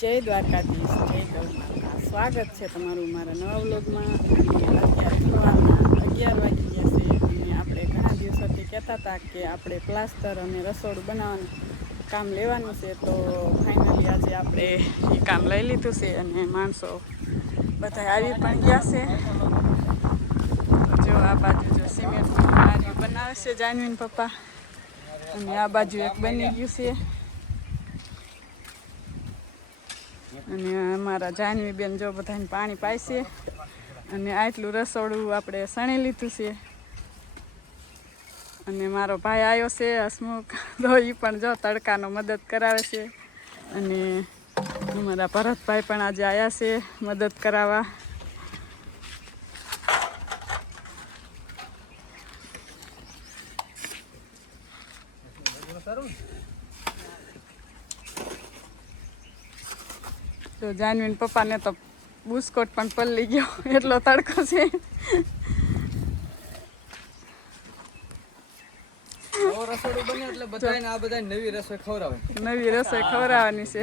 જય દ્વારકાધીશ, જય ગૌમાતા. સ્વાગત છે તમારું મારા નવા વ્લોગમાં. અત્યારે સવારના 11 વાગી ગયા છે અને આપણે ઘણા દિવસોથી કહેતા હતા કે આપણે પ્લાસ્ટર અને રસોડું બનાવવાનું કામ લેવાનું છે. તો ફાઇનલી આજે આપણે એ કામ લઈ લીધું છે અને માણસો બધા આવી પણ ગયા છે. તો જો આ બાજુ જો સિમેન્ટનું કાર્ય બનાવે છે જાનવીન પપ્પા, અને આ બાજુ એક બની ગયું છે. અને અમારા જાનવી બેન જો બધાને પાણી પાઈશે અને આટલું રસોડું આપણે સણી લીધું છે. અને મારો ભાઈ આવ્યો છે હસમુખ, તો એ પણ જો તડકાનો મદદ કરાવે છે. અને અમારા ભરતભાઈ પણ આજે આવ્યા છે મદદ કરાવવા. તો જાનવીન પપ્પાને તો બુસ્કોટ પણ પલળી ગયો, એટલો તડકો છે. રસોડું બને એટલે બધાને આ બધા નવી રસોઈ ખવડાવે. નવી રસોઈ ખવડાવવાની છે.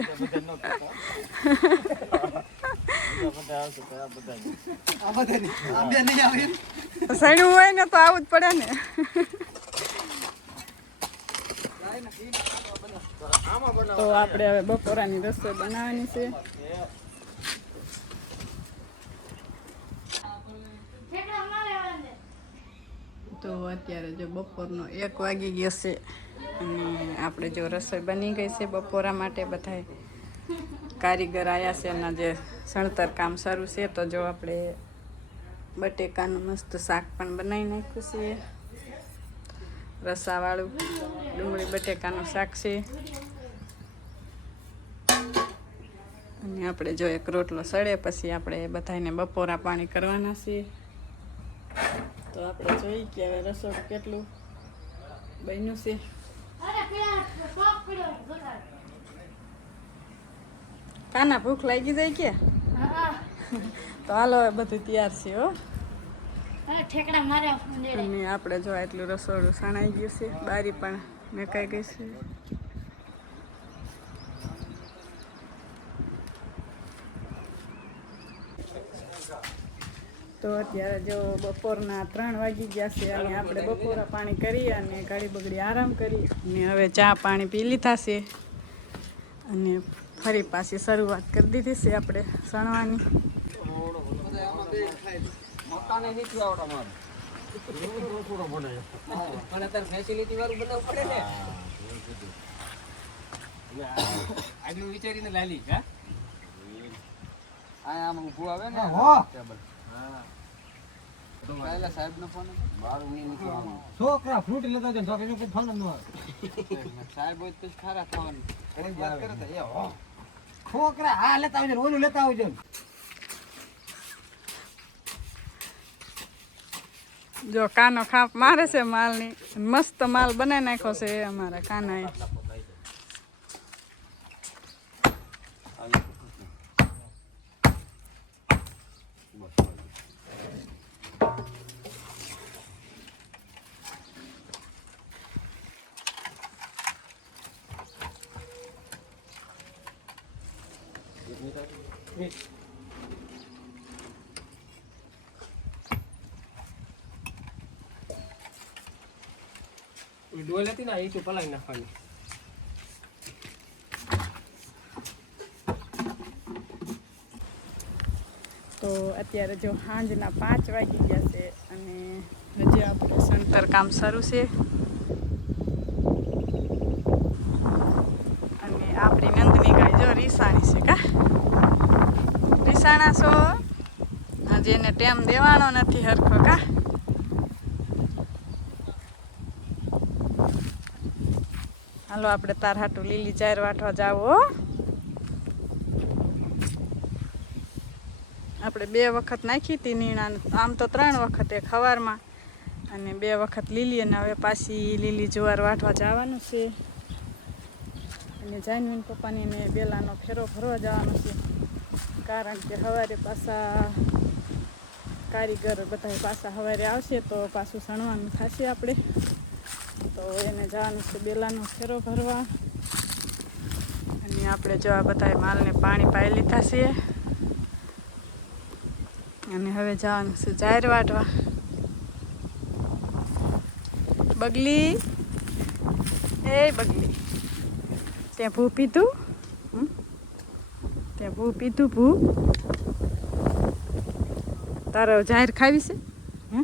સણ્યું હોય ને તો આવું જ પડે ને. તો આપણે હવે બપોરાની રસોઈ બનાવવાની છે. તો અત્યારે જો બપોરનો 1 વાગી ગયો છે અને આપણે જો રસોઈ બની ગઈ છે બપોરા માટે. બધા કારીગર આવ્યા છે અને જે સણતર કામ શરૂ છે. તો જો આપણે બટેકાનું મસ્ત શાક પણ બનાવી નાખ્યું છે, રસાવાળું ડુંગળી બટેકાનું શાક છે. અને આપણે જો એક રોટલો સળે પછી આપણે બધાને બપોરા પાણી કરવાના છીએ. તો આપણે જોઈએ કે હવે રસોડું કેટલું બન્યું છે. કાના ભૂખ લાગી જાય કે? તો હાલો હવે બધું તૈયાર છે હો. અને આપણે જો એટલું રસોડું સણાઈ ગયું છે, બારી પણ મેકાઈ ગઈ છે. તો અત્યારે જો બપોરના 3 વાગી ગયા છે અને આપણે બપોરા પાણી કરી અને ઘડી બગડી આરામ કરી અને હવે ચા પાણી પી લીધા છે અને ફરી પાછી શરૂઆત કરી દીધી છે આપણે સણવાની. ફેસિલિટી વાળું બનાવવું પડે ને. આગળ વિચારીને લાલી હા આમ ઊભું આવે ને ટેબલ. છોકરા ફ્રૂટ લેતા જાય તો કે ફોન ન આવે. સાહેબ હોય તો ખારા ખાવાનું વાત કરે તો એ હો છોકરા આ લેતા આવજો ઓલું લેતા આવજો. જો કાનો ખાપ મારે છે માલની, મસ્ત માલ બનાવી નાખ્યો છે અમારા કાનાએ. ડોલ હતી ને એ તો પલાવી નાખવાની. તો અત્યારે જો સાંજના 5 વાગી ગયા છે અને હજી આપણે સણતર કામ શરૂ છે. અને આપણી નંદની ગાય જો રીસાણી છે કા રીસાણા છો. આજે એને ટેમ દેવાનો નથી હરખો કા. હાલો આપણે તાર હાટું લીલી ચાર વાટવા જાવ હો. આપણે 2 વખત નાખી હતી નીણા, આમ તો 3 વખત, એક સવારમાં અને 2 વખત લીલી. અને હવે પાછી લીલી જુવાર વાટવા જવાનું છે. અને જાનવીન પપ્પાની ને બેલાનો ફેરો ભરવા જવાનો છે, કારણ કે સવારે પાછા કારીગર બધા પાછા સવારે આવશે તો પાછું સણવાનું થશે આપણે. તો એને જવાનું છે બેલાનો ફેરો ભરવા. અને આપણે જો આ બધા માલને પાણી પાઈ લીધા છીએ અને હવે જવાનું છે જાહેર વાટવા. બગલી એ બગલી ત્યાં ભૂ પીધું? ત્યાં ભૂ પીધું? ભૂ તારે જાહેર ખાવી છે? હે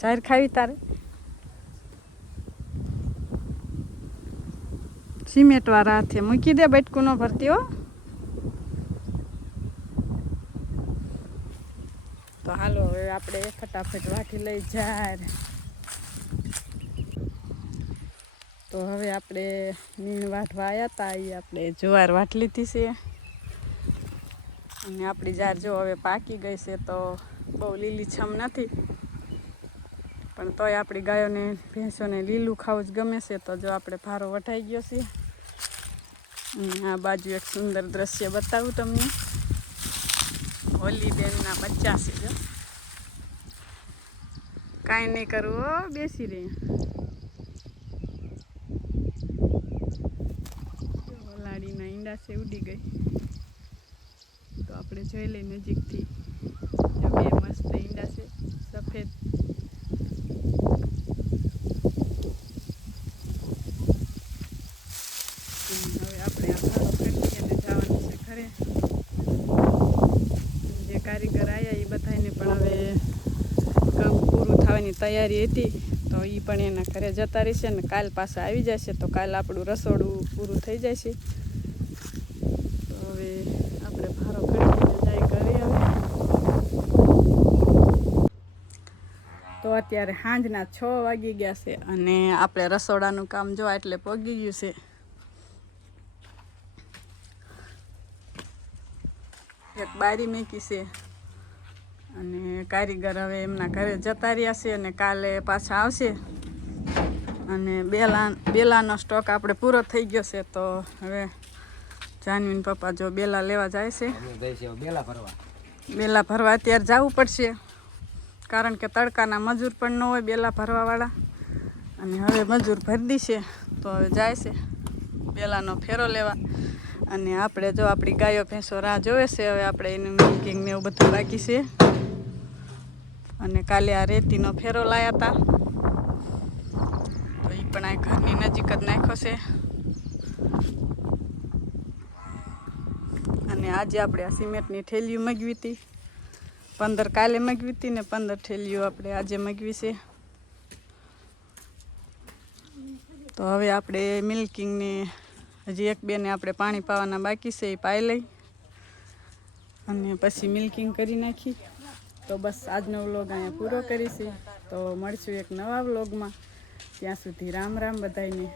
જાહેર ખાવી તારે? સિમેન્ટ વાળા હાથે મૂકી દે, બટકું ન ભરતી હો. તો હાલો હવે આપણે ફટાફટ વાટી લઈ જાહેર. તો હવે આપણે નીણ વાટવા આવ્યા હતા, એ આપણે જુવાર વાટ લીધી છે અને આપણી જાર જો હવે પાકી ગઈ છે. તો બહુ લીલીછમ નથી, પણ તોય આપણી ગાયોને ભેંસોને લીલું ખાવું જ ગમે છે. તો જો આપણે ભારો વટાઈ ગયો છે અને આ બાજુ એક સુંદર દ્રશ્ય બતાવું તમને. હોલી બેનના બચ્ચા છે જો, કાંઈ નહીં કરવું હો, બેસી રહી. લાડીના ઈંડા છે ઉડી ગઈ. તો આપણે જોઈ લઈએ નજીકથી. જો બે મસ્ત ઈંડા છે સફેદ. હવે આપણે આ ભારો ફેંકી અને જવાનું છે ઘરે. જે કારીગર આવ્યા એ બધાને પણ હવે કામ પૂરું થવાની તૈયારી હતી, તો એ પણ એના ઘરે જતા રહેશે ને કાલ પાછા આવી જશે. તો કાલ આપણું રસોડું પૂરું થઈ જશે. તો હવે આપણે ભારો ફેંકીને જાય ઘરે. હવે તો અત્યારે સાંજના 6 વાગી ગયા છે અને આપણે રસોડાનું કામ જોવા એટલે પગી ગયું છે. એક બારી મેકી છે અને કારીગર હવે એમના ઘરે જતા રહ્યા છે અને કાલે પાછા આવશે. અને બેલાનો સ્ટોક આપણે પૂરો થઈ ગયો છે. તો હવે જાનવીન પપ્પા જો બેલા લેવા જાય છે. બેલા ભરવા અત્યારે જવું પડશે, કારણ કે તડકાના મજૂર પણ ન હોય બેલા ભરવાવાળા. અને હવે મજૂર ભરી દીશે તો હવે જાય છે બેલાનો ફેરો લેવા. અને આપણે જો આપણી ગાયો ભેંસો રાહ જોવે છે. હવે આપણે એનું મિલ્કિંગ ને એવું બધું બાકી છે. અને કાલે આ રેતીનો ફેરો લાયા હતા, તો એ પણ આ ઘરની નજીક જ નાખ્યો છે. અને આજે આપણે આ સિમેન્ટની થેલીઓ મગવી હતી. 15 કાલે મગવી હતી ને 15 થેલીઓ આપણે આજે મગવી છે. તો હવે આપણે મિલ્કિંગને હજી એક બેને આપણે પાણી પાવાના બાકી છે, એ પાઈ લઈ અને પછી મિલ્કિંગ કરી નાખી. તો બસ આજનો વ્લોગ અહીંયા પૂરો કરીશું. તો મળશું એક નવા વ્લોગમાં. ત્યાં સુધી રામ રામ બધાયને.